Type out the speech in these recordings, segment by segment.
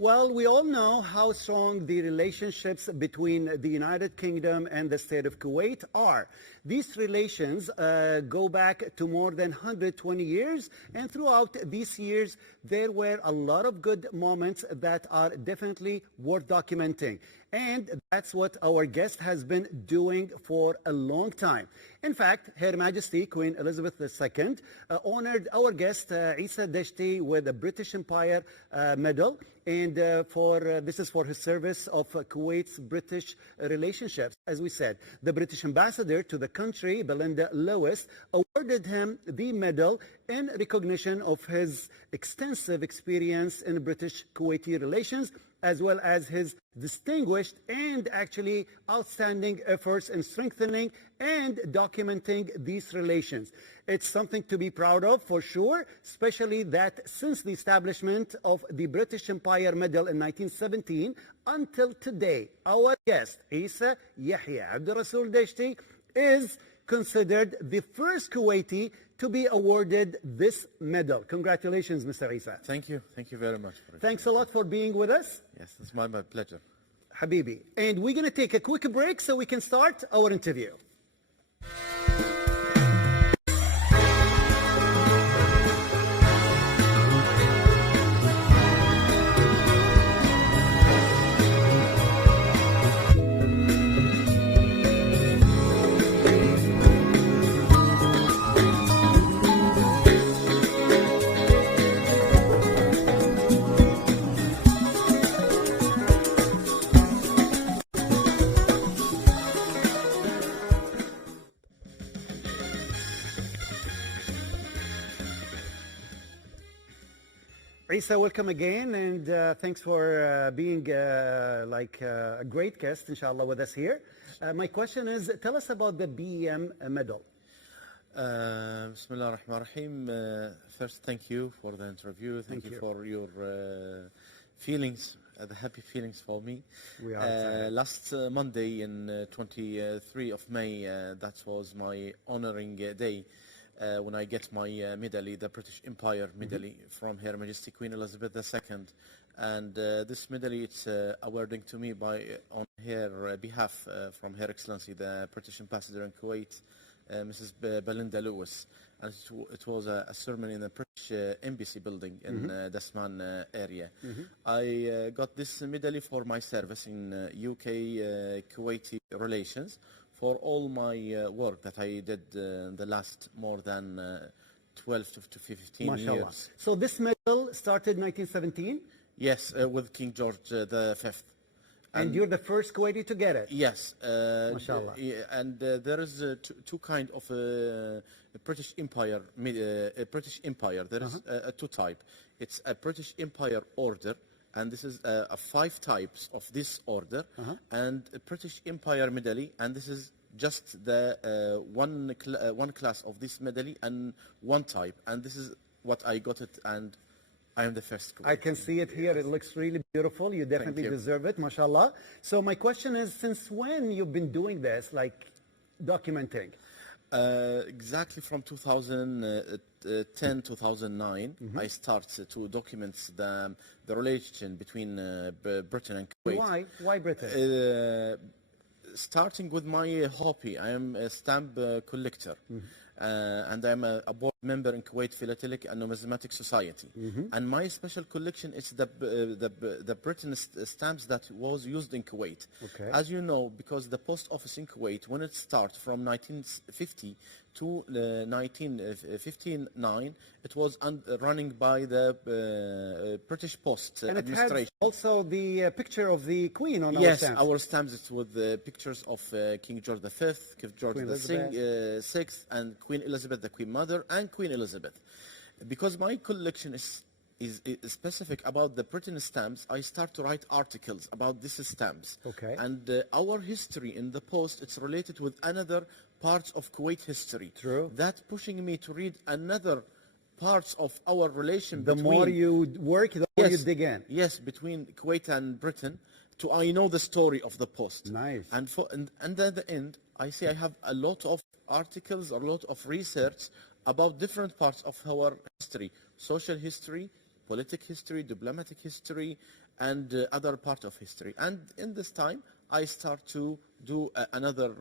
Well, we all know how strong the relationships between the United Kingdom and the state of Kuwait are. These relations go back to more than 120 years, and throughout these years, there were a lot of good moments that are definitely worth documenting. And that's what our guest has been doing for a long time. In fact, Her Majesty Queen Elizabeth II honored our guest عيسى Deshti with a British Empire medal, and this is for his service of Kuwait's British relationships. As we said, the British ambassador to the country, Belinda Lewis, awarded him the medal in recognition of his extensive experience in British-Kuwaiti relations, as well as his distinguished and actually outstanding efforts in strengthening and documenting these relations. It's something to be proud of, for sure, especially that since the establishment of the British Empire Medal in 1917 until today, our guest, Yahya Abdalrasول Deshti, is considered the first Kuwaiti to be awarded this medal. Congratulations, Mr. Yahya. Thank you. Thank you very much. Thanks a lot for being with us. Yes, it's my pleasure. Habibi. And we're going to take a quick break so we can start our interview. Yahya, welcome again, and thanks for being a great guest, inshallah, with us here. My question is, tell us about the BEM medal. Bismillah ar-Rahman ar-Rahim. First, thank you for the interview. Thank you for your feelings, the happy feelings for me. We are last Monday, in 23 of May, that was my honoring day. When I get my Mيدالية, the British Empire Mيدالية from Her Majesty Queen Elizabeth II. And this Mيدالية, it's awarding to me on her behalf from Her Excellency, the British Ambassador in Kuwait, Mrs. Belinda Lewis. And it was a ceremony in the British Embassy building in Dasman area. I got this Mيدالية for my service in UK-Kuwaiti relations, for all my work that I did in the last more than 12 to 15 years. So this medal started 1917? Yes, with King George V. And you're the first Kuwaiti to get it? Yes. Mashallah. And there is two kind of British Empire. British Empire. There is two type. It's a British Empire order, and this is 5 types of this order, and a British Empire Medal, and this is just the one class of this medal and one type, and this is what I got it, and I am the first. I can see it here. It looks really beautiful. You definitely deserve it, mashallah. So my question is, since when you've been doing this, like documenting? Exactly from 2010, 2009, I started to document the relation between Britain and Kuwait. Why Britain? Starting with my hobby, I am a stamp collector, and I'm a board member in Kuwait Philatelic and Numismatic Society. And my special collection is the Britain stamps that was used in Kuwait. As you know, because the post office in Kuwait, when it started from 1950 to 1959, it was running by the British Post Administration. And it has also the picture of the Queen on our stamps. Yes, our stamps, it's with the pictures of King George V, King George VI, and Queen Elizabeth, the Queen Mother, and Queen Elizabeth. Because my collection is specific about the Britain stamps, I start to write articles about these stamps. And our history in the post, it's related with another parts of Kuwait history. True. That pushing me to read another parts of our relation. The more you work, the more you dig in. Yes, between Kuwait and Britain. I know the story of the post. Nice. And at the end, I say I have a lot of articles, a lot of research about different parts of our history, social history, politic history, diplomatic history, and other part of history. And in this time, I start to do another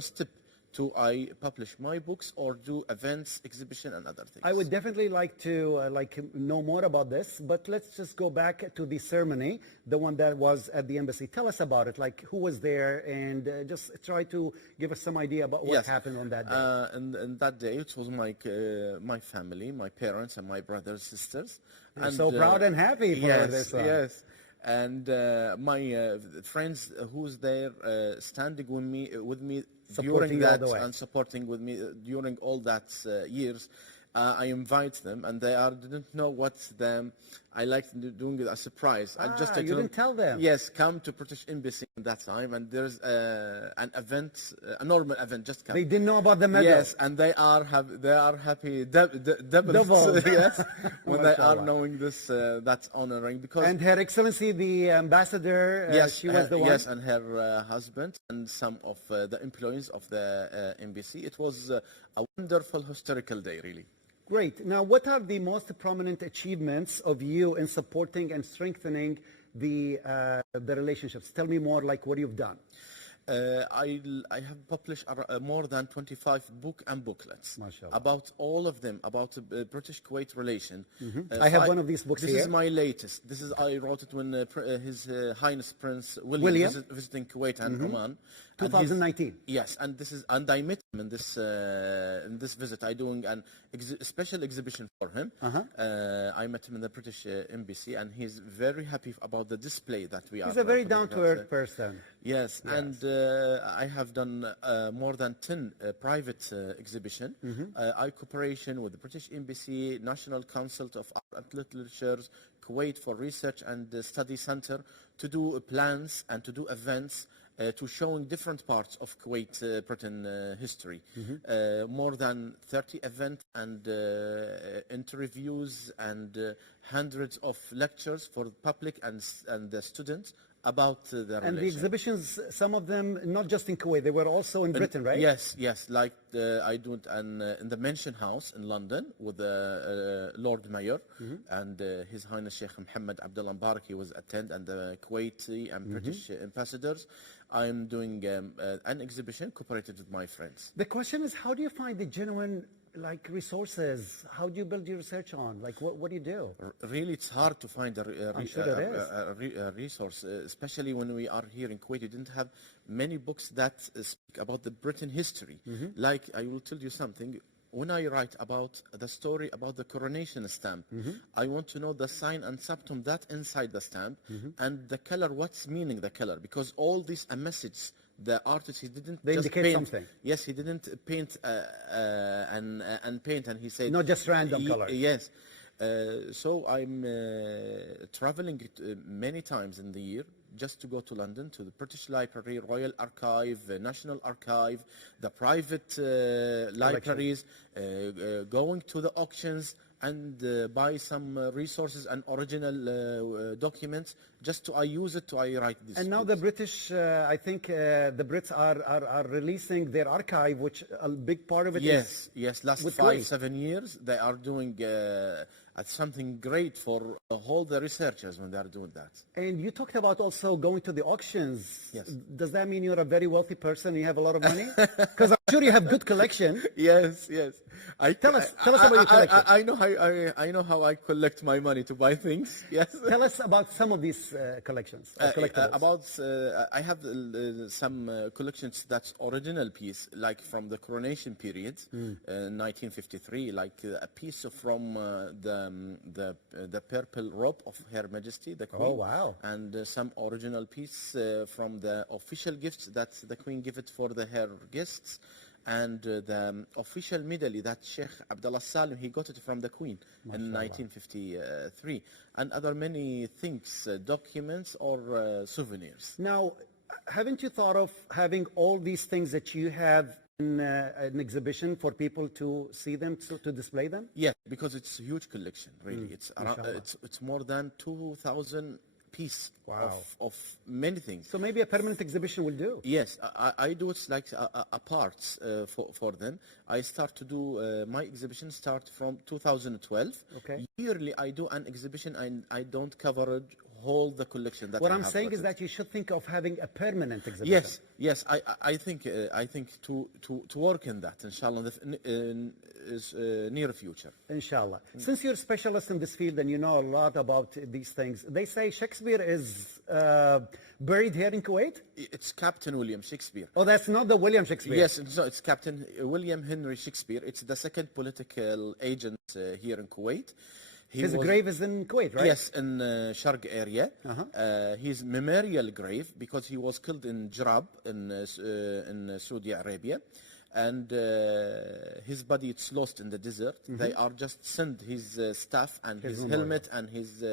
step to I publish my books or do events, exhibition, and other things. I would definitely like to know more about this, but let's just go back to the ceremony, the one that was at the embassy. Tell us about it, like who was there, and just try to give us some idea about what happened on that day. And that day, it was my family, my parents, and my brothers, sisters. I'm so proud and happy for this one. Yes. And my friends who's there standing with me during that and supporting with me during all that years. I invite them, and they didn't know what's them. I like doing it as a surprise. You didn't tell them? Yes, come to British Embassy at that time, and there's an event, a normal event. Just come. They didn't know about the medal. Yes, and they are happy double. Yes, when they are knowing this. That's honoring because. And Her Excellency the Ambassador. Yes, she was the one. Yes, and her husband and some of the employees of the embassy. It was a wonderful historical day, really. Great. Now, what are the most prominent achievements of you in supporting and strengthening the relationships? Tell me more, like what you've done. I have published more than 25 books and booklets about all of them, about the British-Kuwait relation. I have one of these books here. This is my latest. I wrote it when His Highness Prince William visiting Kuwait and Oman. 2019. Yes, and I met him in this visit. I'm doing a special exhibition for him. I met him in the British Embassy, and he's very happy about the display that we are. He's a very down-to-earth person. Yes, and I have done more than 10 private exhibition. I cooperation with the British Embassy, National Council of Art and Literature, Kuwait for Research and Study Center to do plans and to do events to showing different parts of Kuwait Britain history. More than 30 events and interviews and hundreds of lectures for the public and the students about the relation. And the exhibitions, some of them not just in Kuwait, they were also in Britain, right? Yes, like I do it in the Mansion House in London with the Lord Mayor and His Highness Sheikh Mohammed-Ali he was attend, and the Kuwaiti and British ambassadors. I'm doing an exhibition cooperated with my friends. The question is, how do you find the genuine resources? How do you build your research on? What do you do? Really, it's hard to find a resource, especially when we are here in Kuwait. You didn't have many books that speak about the Britain history. Like, I will tell you something. When I write about the story about the coronation stamp, I want to know the sign and symptom that inside the stamp and the color, what's meaning the color, because all these a message. The artist, he didn't just indicate paint something. Yes, he didn't paint and paint, and he said not just random colors. Yes. So I'm traveling many times in the year just to go to London, to the British Library, Royal Archive, National Archive, the private libraries, going to the auctions and buy some resources and original documents just to I use it to I write this. And now the British, I think the Brits are releasing their archive, which a big part of it is. Yes, last 5-7 years they are doing something great for all the researchers when they are doing that. And you talked about also going to the auctions. Yes. Does that mean you're a very wealthy person and you have a lot of money? Because I'm sure you have good collection. Yes. Tell us about your collection. I know how I collect my money to buy things. Yes. Tell us about some of these collections. I have some collections that's original piece, like from the coronation period, 1953, like a piece from the purple robe of Her Majesty the Queen. Oh wow! And some original piece from the official gifts that the Queen gave it for her guests. And the official medallion that Sheikh Abdalrassul, he got it from the Queen in 1953. And other many things, documents or souvenirs. Now, haven't you thought of having all these things that you have in an exhibition for people to see them, to display them? Yes, because it's a huge collection, really. It's more than 2,000 piece Wow. of many things. So maybe a permanent exhibition will do. Yes, I do it like a parts for them. I start to do my exhibition start from 2012. Okay. Yearly I do an exhibition and I don't cover whole the collection that What I I'm have saying is purchased. that you should think of having a permanent exhibition. Yes, I think to work in that, inshallah, in near future. Inshallah. Since you're a specialist in this field and you know a lot about these things, they say Shakespeare is buried here in Kuwait? It's Captain William Shakespeare. Oh, that's not the William Shakespeare. Yes, it's Captain William Henry Shakespeare. It's the second political agent here in Kuwait. His grave is in Kuwait, right? Yes, in Sharq area. His memorial grave, because he was killed in Jarab in Saudi Arabia. And his body, it's lost in the desert. They are just send his staff and his helmet and his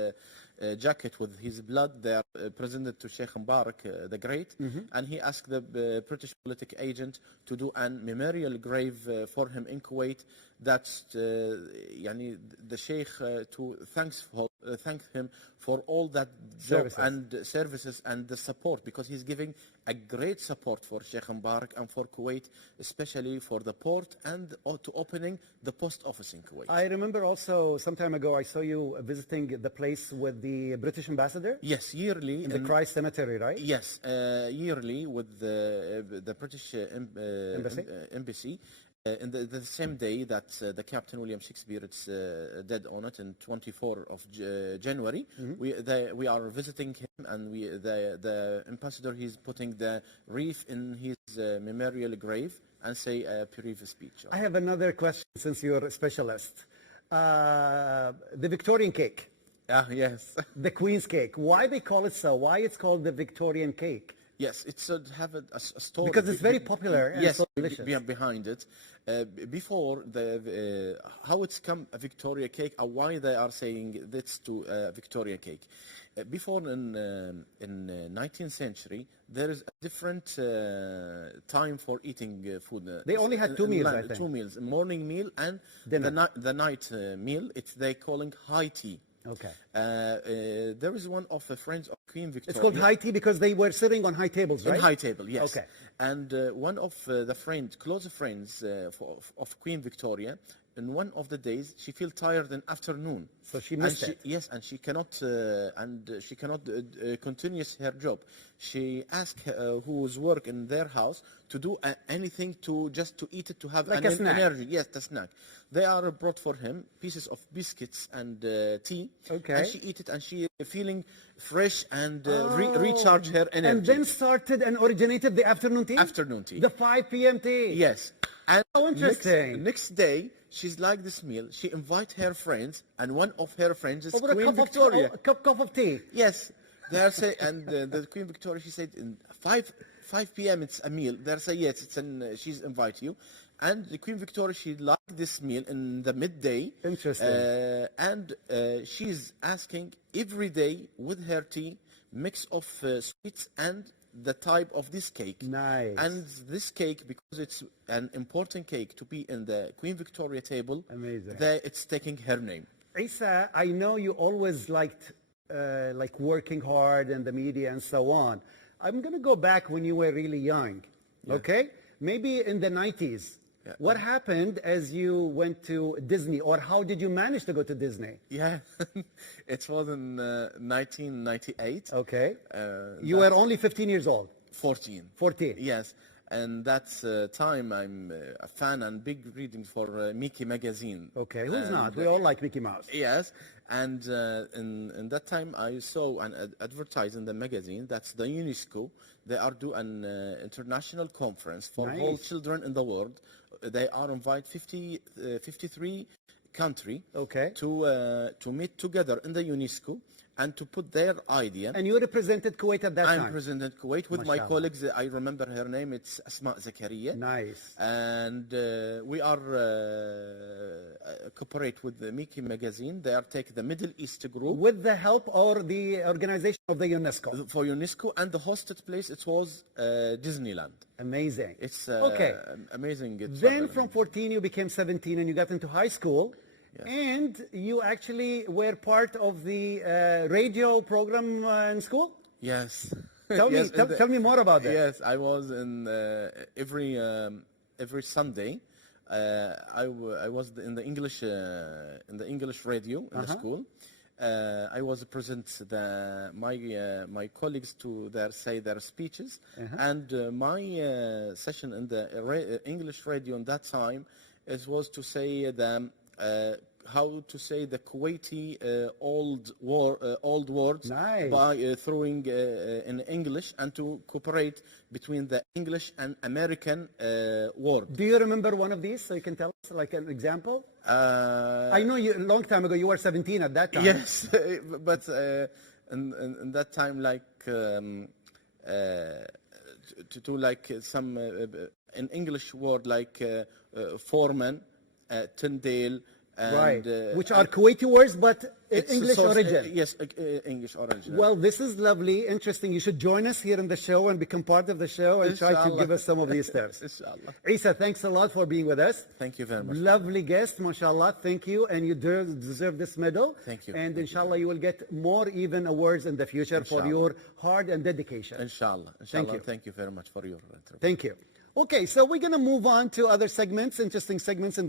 jacket with his blood. They are presented to Sheikh Mubarak the Great, and he asked the British political agent to do a memorial grave for him in Kuwait. That's the Sheikh to thank him for all that job and services and the support, because he's giving a great support for Sheikh Mubarak and for Kuwait, especially for the port and to opening the post office in Kuwait. I remember also some time ago I saw you visiting the place with the British ambassador. Yes, yearly. In the Christ Cemetery, right? Yes, yearly with the British embassy. In the same day that the Captain William Shakespeare is dead on it, in 24 of January, we are visiting him, and the ambassador, he's putting the wreath in his memorial grave and say a brief speech. I have another question since you're a specialist. The Victorian cake. Yes. The Queen's cake. Why they call it so? Why it's called the Victorian cake? Yes, it should have a story. Because it's very popular and yes, so delicious. Behind it. Before, how it's come a Victoria cake, or why they are saying this to Victoria cake. Before, in 19th century, there is a different time for eating food. They only had two meals, I think. 2 meals, a morning meal and dinner. The night meal. They calling high tea. Okay. There is one of the friends of Queen Victoria. It's called high tea because they were sitting on high tables, right? In high table, yes. Okay. And one of the close friends of Queen Victoria, in one of the days, she feel tired in afternoon. So she missed it. Yes, and she cannot continue her job. She asked who's work in their house to do anything to eat it, to have like a snack. Energy. Yes, the snack. They are brought for him pieces of biscuits and tea. Okay. And she eat it, and she feeling fresh and recharge her energy. And then started and originated the afternoon tea? Afternoon tea. The 5 p.m. tea? Yes. And so interesting. Next day, she's like this meal. She invite her friends, and one of her friends is over Queen Victoria. A cup of tea? Yes. They are say, and the Queen Victoria, she said, in 5 p.m. it's a meal. They say, yes, she's invite you. And the Queen Victoria, she liked this meal in the midday. Interesting. And she's asking every day with her tea, mix of sweets and the type of this cake. Nice. And this cake, because it's an important cake to be in the Queen Victoria table, amazing. It's taking her name. Isa, I know you always liked working hard in the media and so on. I'm going to go back when you were really young, okay? Maybe in the 90s. Yeah. What happened as you went to Disney, or how did you manage to go to Disney? Yeah, it was in 1998. Okay. You were only 15 years old? 14. 14. Yes. And that's time I'm a fan and big reading for Mickey magazine. Okay, who's not? We all like Mickey Mouse. Yes, and in that time I saw an advertise in the magazine that's the UNESCO. They are do an international conference for all children in the world. They are invite 53 country to meet together in the UNESCO and to put their idea. And you represented Kuwait at that time? I represented Kuwait with my colleagues. I remember her name. It's Asma Zakaria. Nice. And we are cooperate with the Mickey magazine. They are taking the Middle East group. With the help or the organization of the UNESCO? For UNESCO, and the hosted place, it was Disneyland. Amazing. It's okay. Amazing. Then from 14 you became 17 and you got into high school. Yes. And you actually were part of the radio program in school? Yes. Tell Yes, tell me more about that. Yes, I was in every Sunday. I was in the English radio in the school. I was present my colleagues to say their speeches, and my session in the English radio in that time was to say how to say the Kuwaiti old words Nice. by throwing in English, and to cooperate between the English and American word. Do you remember one of these? So you can tell us like an example? I know you a long time ago. You were 17 at that time. Yes, but in that time, like to like some an English word like foreman, Tyndale. And, Right, which are Kuwaiti words, but English origin. Yes, English origin. Well, this is lovely, interesting. You should join us here in the show and become part of the show and try to Inshallah. give us some of these tips. Inshallah. Isa, thanks a lot for being with us. Thank you very much. Lovely guest, mashallah. Thank you, and you deserve this medal. Thank you. And inshallah, you will get more even awards in the future for Inshallah. your hard and dedication. Inshallah. Thank you. Thank you very much for your interview. Thank you. Okay, so we're going to move on to other segments, interesting segments in